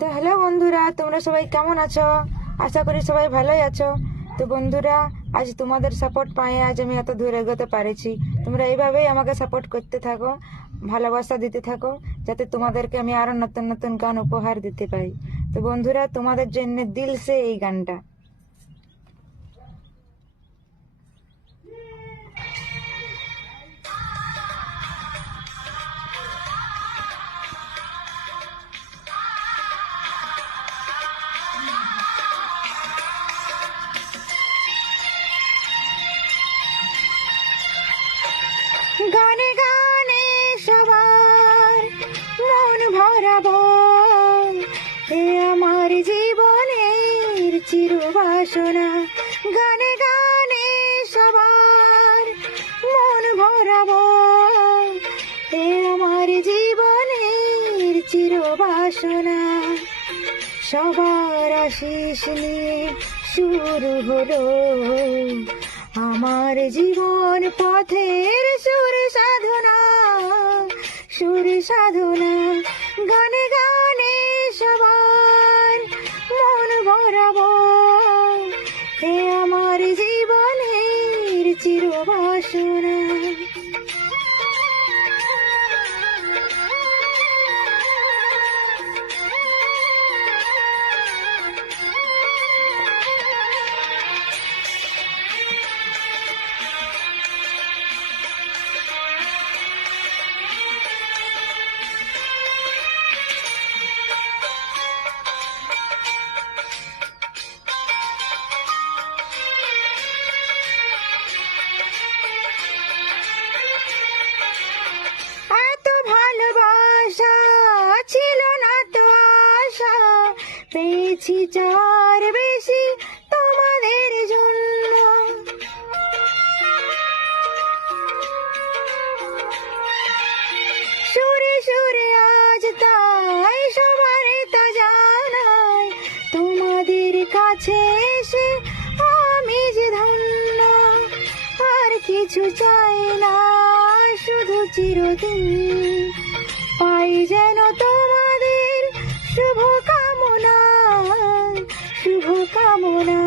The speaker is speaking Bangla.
তো হ্যালো বন্ধুরা, তোমরা সবাই কেমন আছো? আশা করি সবাই ভালোই আছো। তো বন্ধুরা, আজ তোমাদের সাপোর্ট পাই আজ আমি এত দূর এগোতে পারেছি। তোমরা এইভাবেই আমাকে সাপোর্ট করতে থাকো, ভালোবাসা দিতে থাকো, যাতে তোমাদেরকে আমি আরো নতুন নতুন গান উপহার দিতে পারি। তো বন্ধুরা, তোমাদের জন্য দিল সে এই গানটা। গানে গানে সবার মন ভরাবো, এ আমার জীবনের চিরবাসনা। গানে গানে সবার মন ভরাবো, এ আমার জীবনের চিরবাসনা। সবার আশিস নিয়ে শুরু হলো আমার জীবন পথের সুর সাধনা, সুর সাধনা। গানে গানে সবার মন ভরাবো, এ আমার জীবনের চিরবাসনা। এত ভালোবাসা ছিল না তো আশা, পেয়েছি চার বেশি তোমাদের জন্য। সুরে সুরে আজ তাই সবারই তা জানাই, তোমাদের কাছে এসে আমি যে ধন্য। আর কিছু চাই না, শুধু চিরদিন পাই যেন তোমাদের শুভ কামনা, শুভ কামনা।